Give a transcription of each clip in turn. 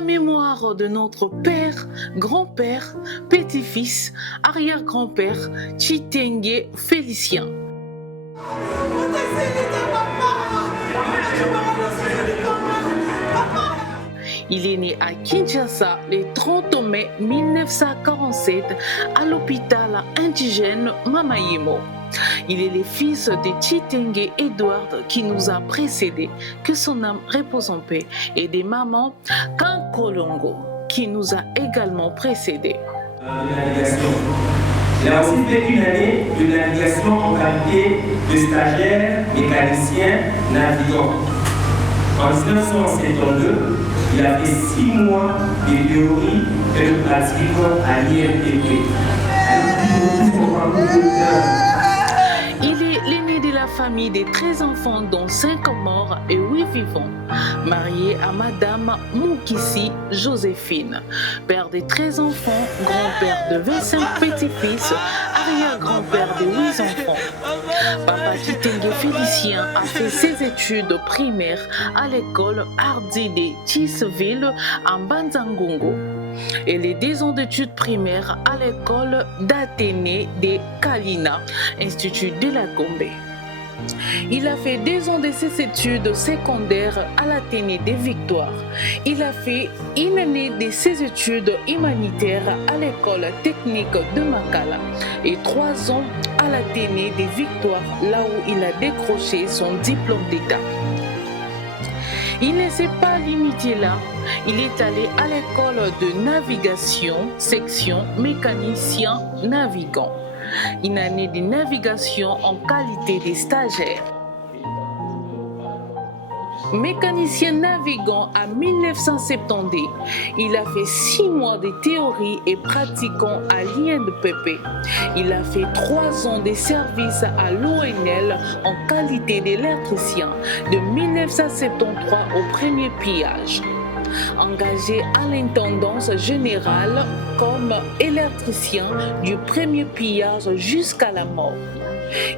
la mémoire de notre père, grand-père, petit-fils, arrière-grand-père, Chitenge Félicien. Il est né à Kinshasa le 30 mai 1947 à l'hôpital indigène Mamayemo. Il est le fils de Chitenge Edward qui nous a précédés, que son âme repose en paix, et de maman Kankolongo qui nous a également précédés. Il a aussi fait une année de navigation en qualité de stagiaire mécanicien navigant. En 1972, il a fait 6 mois de théorie et de pratique à l'INPP. Il est l'aîné de la famille de 13 enfants, dont 5 morts et 8 vivants. Marié à Madame Moukissi Joséphine, père de 13 enfants, grand-père de 25 petits-fils, arrière-grand-père de 8 enfants. Papa Chitenge Félicien a fait ses études primaires à l'école Hardy de Chisville en Banzangongo et les 2 ans d'études primaires à l'école d'Athénée de Kalina, Institut de la Gombe. Il a fait 2 ans de ses études secondaires à l'Athénée des Victoires. Il a fait une année de ses études humanitaires à l'école technique de Makala et 3 ans à l'Athénée des Victoires, là où il a décroché son diplôme d'État. Il ne s'est pas limité là. Il est allé à l'école de navigation, section mécanicien navigant. Une année de navigation en qualité de stagiaire. Mécanicien navigant en 1970, il a fait 6 mois de théorie et pratiquant à l'INPP. Il a fait 3 ans de service à l'ONL en qualité d'électricien de 1973 au premier pillage. Engagé à l'intendance générale comme électricien du premier pillage jusqu'à la mort.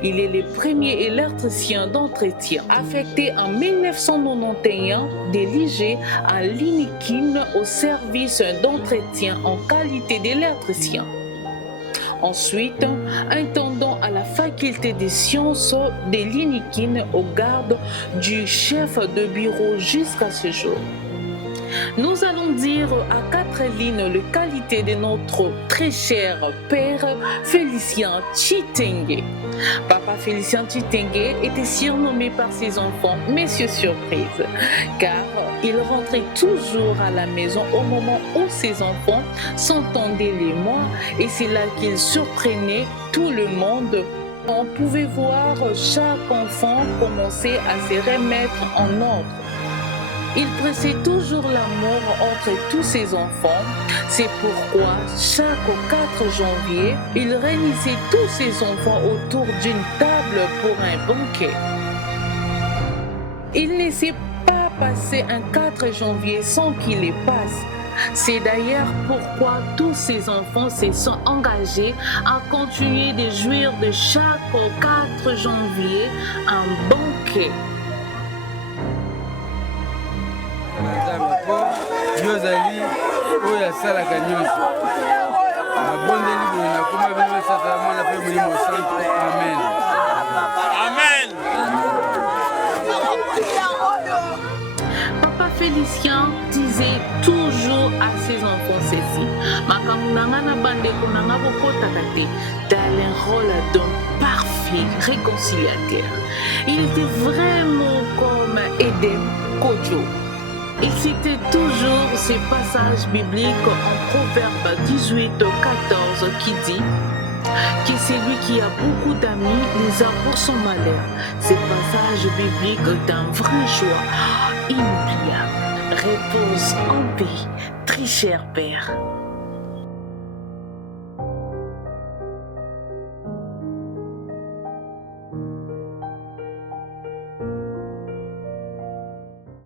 Il est le premier électricien d'entretien affecté en 1991 délégué à l'INIKIN au service d'entretien en qualité d'électricien. Ensuite, intendant à la faculté des sciences de l'INIKIN au garde du chef de bureau jusqu'à ce jour. Nous allons dire à 4 lignes la qualité de notre très cher père Félicien Chitenge. Papa Félicien Chitenge était surnommé par ses enfants Monsieur Surprise, car il rentrait toujours à la maison au moment où ses enfants s'entendaient les mois, et c'est là qu'il surprenait tout le monde. On pouvait voir chaque enfant commencer à se remettre en ordre. Il pressait toujours l'amour entre tous ses enfants. C'est pourquoi chaque 4 janvier, il réunissait tous ses enfants autour d'une table pour un banquet. Il ne s'est pas passé un 4 janvier sans qu'il les passe. C'est d'ailleurs pourquoi tous ces enfants se sont engagés à continuer de jouir de chaque 4 janvier un banquet. Yozali oyo asalaka nyonso abondeli boye nakoma bino esaka mwana mpe molimo santo. Amen. Amen. Papa Félicien disait toujours à ses enfants ceci: makambo na nga na bandeko na nga bokotaka te. Dans le rôle d'un parfait réconciliateur. Il était vraiment comme Edem Kojo. Il citait toujours ces passages bibliques en Proverbe 18-14 qui dit que celui qui a beaucoup d'amis les a pour son malheur. Ces passages bibliques d'un vrai joie inoubliable. Repose en paix, très cher Père.